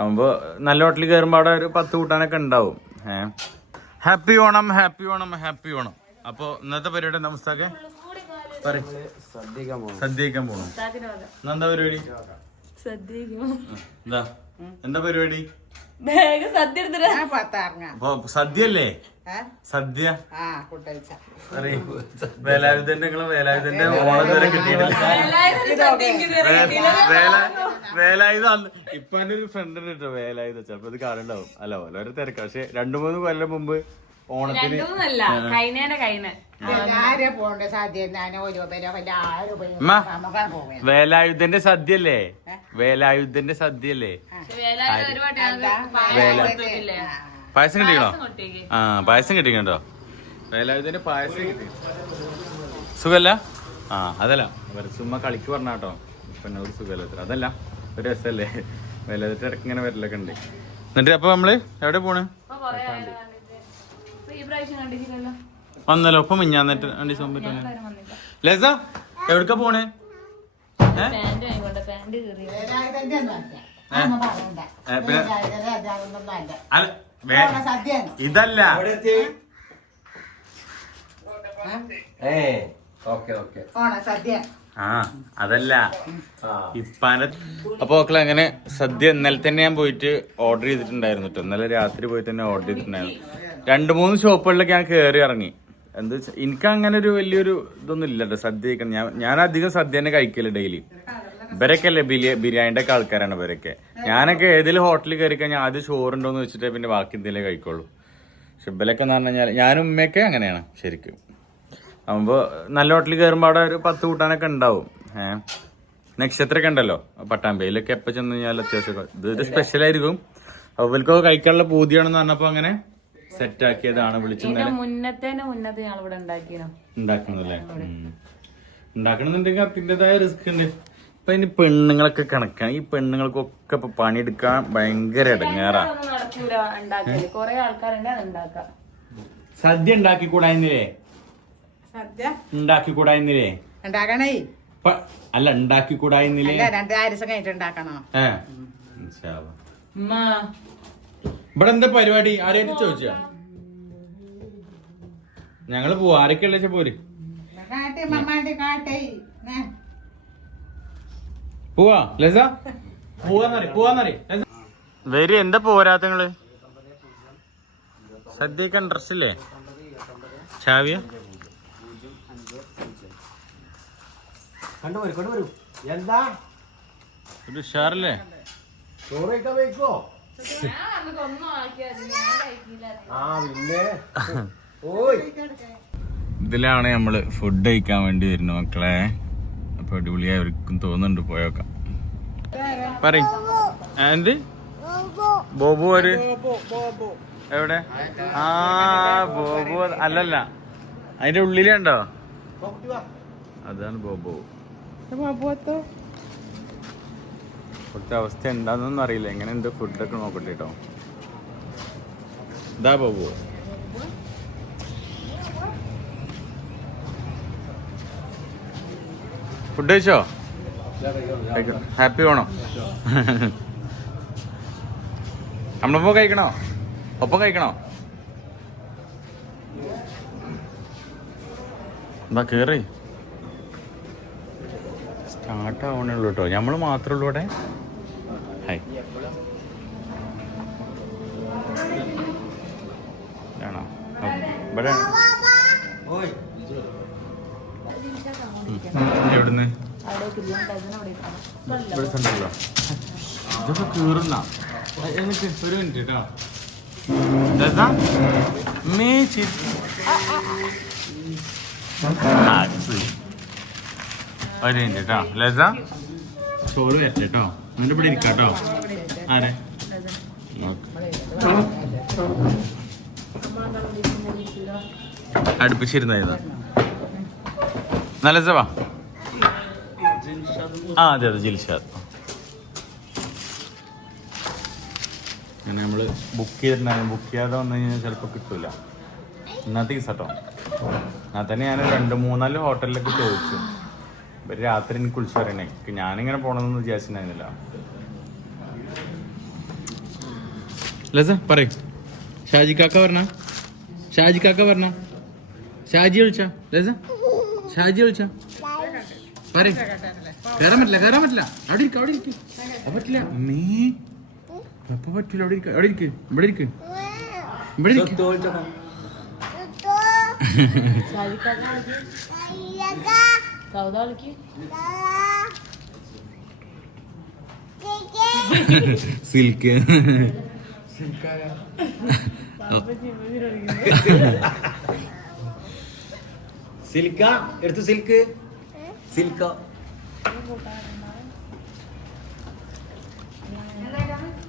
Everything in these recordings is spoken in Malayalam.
ആകുമ്പോ നല്ല ഹോട്ടലിൽ കയറുമ്പോ അവിടെ ഒരു 10 കൂട്ടാനൊക്കെ ഉണ്ടാവും. Happy Onam, happy Onam, happy Onam. അപ്പൊ ഇന്നത്തെ പരിപാടി എന്താ മുസ്താഖെ? സദ്യക്കാൻ പോണം. എന്താ പരിപാടി? എന്താ പരിപാടി? സദ്യല്ലേ? സദ്യ വേലായുധന്റെ ഓണം വരെ കിട്ടിയിട്ടില്ല. വേലായുധം ഇപ്പൊ എന്റെ ഒരു ഫ്രണ്ട് ഉണ്ട് കേട്ടോ, വേലായുധം. ചിലപ്പോ ഇത് കാണുണ്ടാവും. അല്ല ഓരോ തിരക്കാ. പക്ഷെ 2-3 കൊല്ലം മുമ്പ് ഓണത്തിന് വേലായുധന്റെ സദ്യല്ലേ? വേലായുധന്റെ സദ്യല്ലേ? പായസം കിട്ടിക്കണോ? പായസം കിട്ടിക്കണ്ടോ? വേലായുധന്റെ പായസം കിട്ടി. സുഖല്ല? അതല്ല ചുമ്മാ കളിക്ക് പറഞ്ഞാട്ടോ. പിന്നെ ഒരു സുഖല്ല, അതല്ല ഒരു രസല്ലേ. വേലായുധത്തെ ഇടയ്ക്ക് ഇങ്ങനെ വരലൊക്കെ ഉണ്ട്. എന്നിട്ട് അപ്പൊ നമ്മള് എവിടെ പോണ്? വന്നല്ലോ. ഒപ്പം മിഞ്ഞാന്നിട്ട് 2 ദിവസം മുമ്പ്. ലസ എവിടക്ക പോണ്? ഇതല്ല അതല്ല ഇപ്പാനെ. അപ്പൊ മക്കളെ അങ്ങനെ സദ്യ ഇന്നലെ തന്നെ ഞാൻ പോയിട്ട് ഓർഡർ ചെയ്തിട്ടുണ്ടായിരുന്നു കേട്ടോ. ഇന്നലെ രാത്രി പോയിട്ട് തന്നെ ഓർഡർ ചെയ്തിട്ടുണ്ടായിരുന്നു. 2-3 ഷോപ്പുകളിലൊക്കെ ഞാൻ കയറി ഇറങ്ങി. എന്താ വെച്ചാൽ എനിക്ക് അങ്ങനെ ഒരു വലിയൊരു ഇതൊന്നും ഇല്ല കേട്ടോ സദ്യ കഴിക്കണം. ഞാൻ അധികം സദ്യ തന്നെ കഴിക്കല് ഡെയിലി. ഇവരൊക്കെ അല്ലേ ബിരിയാണിന്റെ ഒക്കെ ആൾക്കാരാണ് ഇവരൊക്കെ. ഞാനൊക്കെ ഏതെങ്കിലും ഹോട്ടലിൽ കയറി കഴിഞ്ഞാൽ ആദ്യം ചോറുണ്ടോന്ന് വെച്ചിട്ടേ പിന്നെ ബാക്കി എന്തെങ്കിലും കഴിക്കുള്ളൂ. പക്ഷെ ഇവരൊക്കെ എന്ന് പറഞ്ഞു കഴിഞ്ഞാൽ ഞാനും ഉമ്മയൊക്കെ അങ്ങനെയാണ് ശരിക്കും. ആകുമ്പോ നല്ല ഹോട്ടലിൽ കയറുമ്പോ അവിടെ ഒരു 10 കൂട്ടാനൊക്കെ ഉണ്ടാവും. നക്ഷത്രമൊക്കെ ഉണ്ടല്ലോ പട്ടാമ്പയിലൊക്കെ എപ്പോൾ ചെന്ന് കഴിഞ്ഞാൽ അത്യാവശ്യം ഇതൊരു സ്പെഷ്യലായിരിക്കും. അപ്പൊ ഇവർക്കൊക്കെ കഴിക്കാനുള്ള പൂതിയാണെന്ന് പറഞ്ഞപ്പോ അങ്ങനെ സെറ്റ് ആക്കിയതാണ്. ഉണ്ടാക്കുന്നല്ലേ? ഉണ്ടാക്കണമെന്നുണ്ടെങ്കിൽ അതിൻ്റെതായ റിസ്ക് ഉണ്ട്. ഇപ്പൊ ഇനി പെണ്ണുങ്ങളൊക്കെ കണക്കാണ്. ഈ പെണ്ണുങ്ങൾക്കൊക്കെ ഇപ്പൊ പണിയെടുക്കാൻ ഭയങ്കര ഇടങ്ങേറാണ്. സദ്യ ഉണ്ടാക്കിക്കൂടായിരുന്നില്ലേ? ഉണ്ടാക്കിക്കൂടായിരുന്നില്ലേ? അല്ല ഉണ്ടാക്കിക്കൂടായിരുന്നില്ലേ? ഇവിടെ എന്താ പരിപാടി? ആരെയായിട്ട് ചോദിച്ചാ? ഞങ്ങള് പോവാ. ആരൊക്കെയുള്ള പോര്? പോവാ ലസ? പോവാന്നറി വരി. എന്താ പോരാത്തങ്ങള്? സദ്യക്ക് ഇൻട്രസ്റ്റ് ഇല്ലേ? ചാവിയ എന്താ ഒരു ഉഷാറല്ലേ? ഇതിലാണ് നമ്മള് ഫുഡ് കഴിക്കാൻ വേണ്ടി വരുന്നത് മക്കളെ. അപ്പൊ അടിപൊളിയായി അവർക്കും തോന്നുന്നുണ്ട്. പോയോക്കാം. പറയും എന്ത് ബോബു? ഒരു എവിടെ? ബോബു അല്ലല്ല, അതിന്റെ ഉള്ളിലുണ്ടോ? അതാണ് ബോബു. ഇവിടുത്തെ അവസ്ഥ എന്താണെന്നൊന്നും അറിയില്ല. എങ്ങനെ ഉണ്ട് ഫുഡൊക്കെ നോക്കട്ടെ കേട്ടോ. ഇതാ ബോബു. ഫുഡ് കഴിച്ചോ? ഹാപ്പി ഓണോ? നമ്മളിപ്പോ കഴിക്കണോ? ഒപ്പം കഴിക്കണോ? എന്താ കേറി സ്റ്റാർട്ട് ആവണേ ഉള്ളൂ കേട്ടോ. നമ്മള് മാത്രമേ ഉള്ളൂ ഇവിടെ. ഹായ് ആണോ? ഇവിടെ എവിടുന്ന്? ഇവിടെ ഉണ്ടല്ലോ. ഇതൊക്കെ കീറുന്ന. എനിക്ക് ഒരു മിനിറ്റ് കേട്ടോ. ഒരു മിനിറ്റ് കേട്ടോ. ലസ ചോറ് വരട്ടെ കേട്ടോ. എന്നിട്ട് ഇവിടെ ഇരിക്കാട്ടോ. ആരെ അടുപ്പിച്ചിരുന്നതാ. നല്ല ലസ വാ. അതെ ജിൽഷാദ്. അങ്ങനെ നമ്മള് ബുക്ക് ചെയ്തിട്ടുണ്ടായിരുന്നു. ബുക്ക് ചെയ്യാതെ വന്നു കഴിഞ്ഞാൽ ചിലപ്പോൾ കിട്ടൂല. ഇന്നത്തെ ദിവസം കേട്ടോ. എന്നാൽ തന്നെ ഞാൻ 2-3 ഹോട്ടലിലൊക്കെ ചോദിച്ചു. ഇവർ രാത്രി എനിക്ക് വിളിച്ചു പറയണേ. ഞാനിങ്ങനെ പോകണമെന്ന് വിചാരിച്ചിട്ടുണ്ടായിരുന്നില്ല. ലസ പറയ്. ഷാജി കാക്ക പറഞ്ഞ, ഷാജി കാക്ക പറഞ്ഞ, ഷാജി വിളിച്ച ലസ, ഷാജി വിളിച്ച പറയ്. കയറാൻ പറ്റില്ല, കയറാൻ പറ്റില്ല. അവിടെ ഇരിക്കും, അവിടെ ഇരിക്കും. പറ്റില്ല മീ അപ്പൊ പറ്റില്ല. അവിടെ ഇരിക്കും, അവിടെ ഇരിക്കും, ഇവിടെ ഇരിക്കും, ഇവിടെ ഇരിക്കും. സിൽക്ക് സിൽക്ക എടുത്തു. സിൽക്ക് സിൽക്ക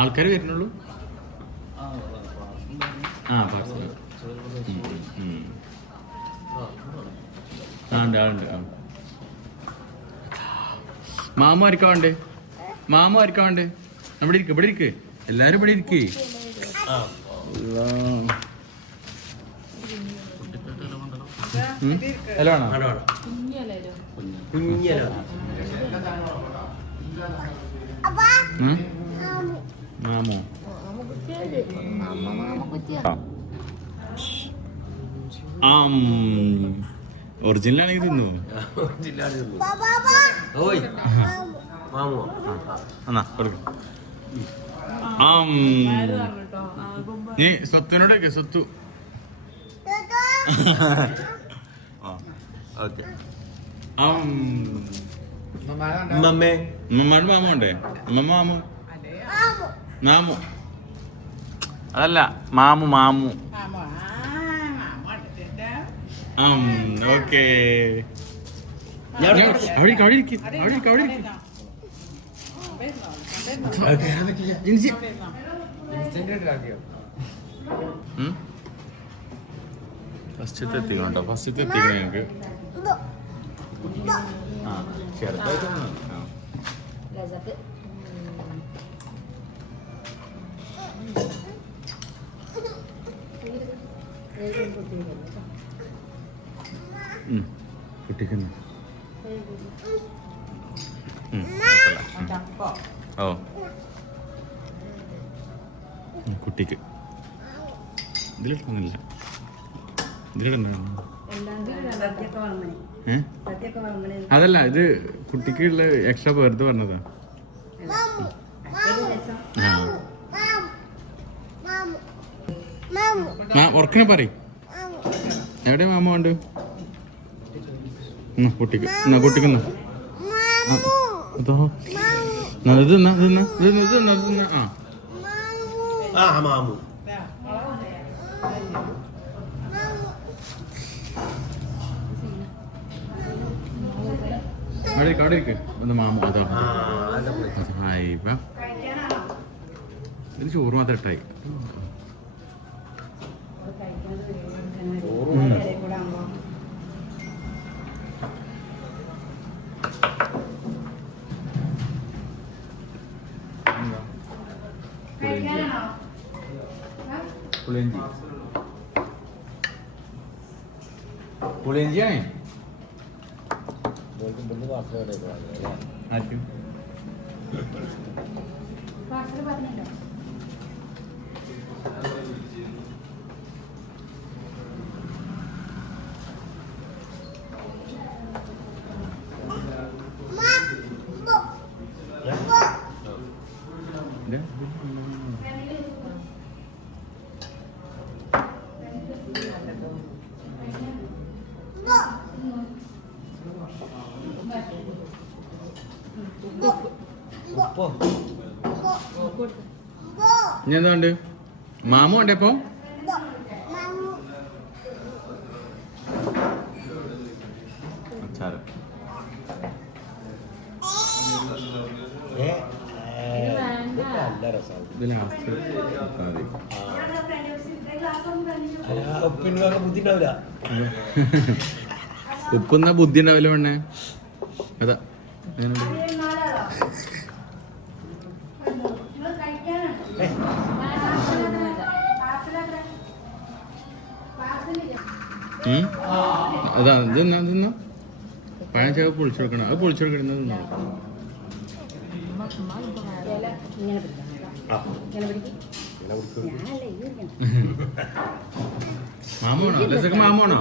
ആൾക്കാർ വരുന്നുള്ളൂ. ആ പാർസൽ ഉണ്ട്, ആളുണ്ട്. മാമു ആയിരിക്കാൻ വേണ്ടേ, മാമു ആയിരിക്കാൻ വേണ്ടേ. ഇവിടെ ഇരിക്ക്, ഇവിടെ ഇരിക്ക്, എല്ലാരും ഇവിടെ ഇരിക്കേ. ഹലോ ആണോ? മാമോ ഒറിജിനൽ ആണെങ്കിൽ തിന്നു. എന്നാ കൊടുക്കും. നീ സ്വത്തിനോടൊക്കെ സ്വത്തു. ഓക്കെ. ഉമ്മമാരുടെ മാമ ഉണ്ടേ. ഉമ്മ മാമു മാമു അതല്ല, മാമു മാമു. ഓക്കെ. അവിടെ ഇരിക്കും, അവിടെ ഇരിക്കും, അവിടെ ഇരിക്കും, അവിടെ ഇരിക്കും. ഫസ്റ്റത്തെ എത്തിക്കണ്ടോ, ഫസ്റ്റത്തെ എത്തിക്കണം ഞങ്ങൾക്ക്. ആ ചെറുതായിട്ടാണ്. കുട്ടിക്കുന്നു. ഓ കുട്ടിക്ക് ഇതിലിട്ടൊന്നുമില്ല, ഇതിലിടണ്ട. അതല്ല, ഇത് കുട്ടിക്കുള്ള എക്സ്ട്രാ വെറുതെ പറഞ്ഞതാ. ഉറക്കനെ പറയും. എവിടെ മാമ ഉണ്ട്? കുട്ടിക്ക് കുട്ടിക്കുന്നു. അവിടെ ഇരിക്ക് ഒന്ന് മാമു. അതോ ഇതിന് ചോറ് മാത്രം ഇട്ടായി. പുളിയഞ്ചിയാണേ. ഇനി എന്താണ്ട് മാമു ഉണ്ട്. അപ്പൊ ഉപ്പുന്ന ബുദ്ധി ഉണ്ടാവില്ല വേണേ. അതാ അതാ തിന്ന പഴം ചേർത്ത് പൊളിച്ചു കൊടുക്കണം. അത് പൊളിച്ചു കൊടുക്കണം. ഇങ്ങനെ മാമോണോ ലസക്ക് മാമോണോ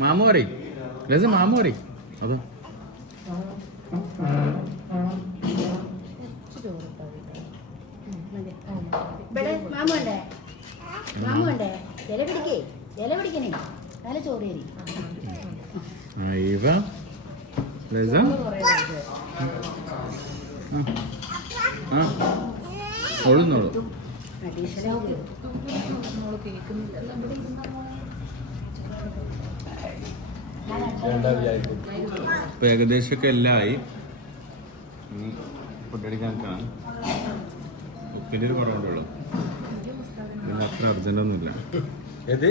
മാമു പറയും ലസ മാമു പറയും അതോ മാമുണ്ടേ ഇല പിടിക്കണേ നല്ല ചോറേരി ഇവ ലസ ഒഴുന്നോളൂ ഇപ്പൊ ഏകദേശമൊക്കെ എല്ലാം ആയി ഫുഡടിക്കാൻ കാണാം ഉപ്പിൻ്റെ ഒരു കുറവുണ്ടല്ലോ പിന്നെ അത്ര അർജന്റ് ഒന്നുമില്ല ഏത്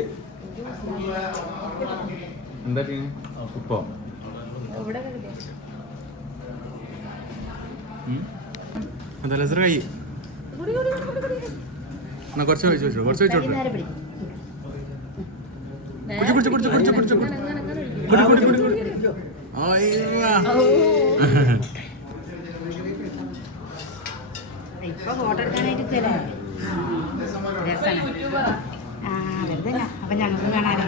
എന്താ ഉപ്പോ എന്താ ലസർ കൈ എന്നാ കുറച്ച് കഴിച്ചു വെച്ചോ കുറച്ച് വെച്ചോട്ടെ കുടിച്ചു കുടിച്ചു കുടിച്ചു കുടിച്ചു കുടിച്ചു കുടി കുടി കുടി ഇപ്പൊ ഫോട്ടോ എടുക്കാനായിട്ട് ചില രസമാണ് വെറുതെ അപ്പൊ ഞങ്ങൾക്കും കാണാനോ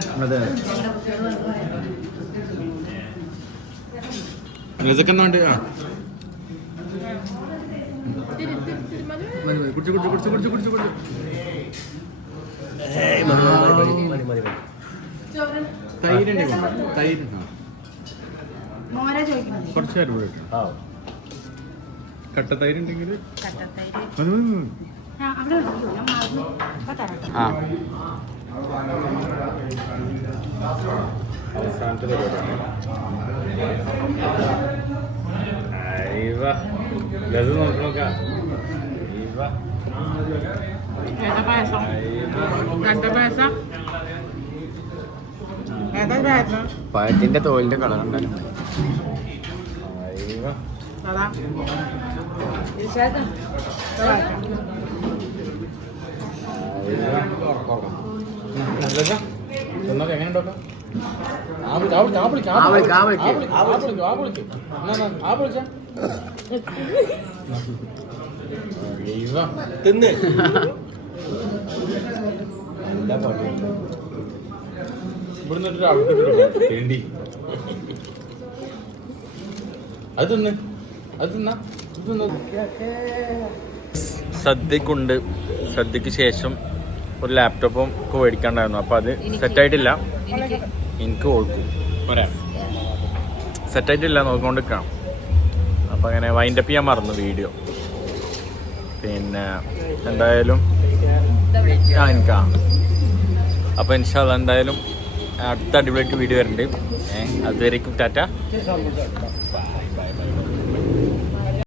രസക്കെന്നുണ്ട് ആ കുടിച്ചു കുടിച്ചു കുടിച്ചു കുടിച്ചു കുടിച്ചു കുടിച്ചു തൈരുണ്ട് തൈര് മോര ചോദിക്കുന്നത് കുറച്ച് നേരം കൂടെ ഇട്ടോ. കട്ട തൈരുണ്ടെങ്കിൽ കട്ടത്തൈര് അത് മതി. അവിടെ ഉണ്ടല്ലോ ഞാൻ മറന്നു ഇപ്പൊ തരാം ആ അവസാനത്തെ പരിപാടിയാണ് നോക്കാം പഴത്തിന്റെ തോലിന്റെ കളർ ഉണ്ടായിരുന്നു എങ്ങനെ തിന്ന് ഇവിടുന്ന് അത് തിന്ന് അത് തിന്നാ സദ്യക്കുണ്ട് സദ്യക്ക് ശേഷം ഒരു ലാപ്ടോപ്പും ഒക്കെ മേടിക്കാണ്ടായിരുന്നു അപ്പോൾ അത് സെറ്റായിട്ടില്ല എനിക്ക് കൊടുക്കും പറയാം സെറ്റായിട്ടില്ല നോക്കിക്കൊണ്ടിരിക്കണം അപ്പോൾ അങ്ങനെ വൈൻഡപ്പ് ചെയ്യാൻ മറന്നു വീഡിയോ പിന്നെ എന്തായാലും എനിക്കാ അപ്പോൾ ഇൻഷാല്ലാ എന്തായാലും അടുത്ത അടിപൊളിയായിട്ട് വീഡിയോ വരുന്നുണ്ട് അതുവരേക്കും ടാറ്റ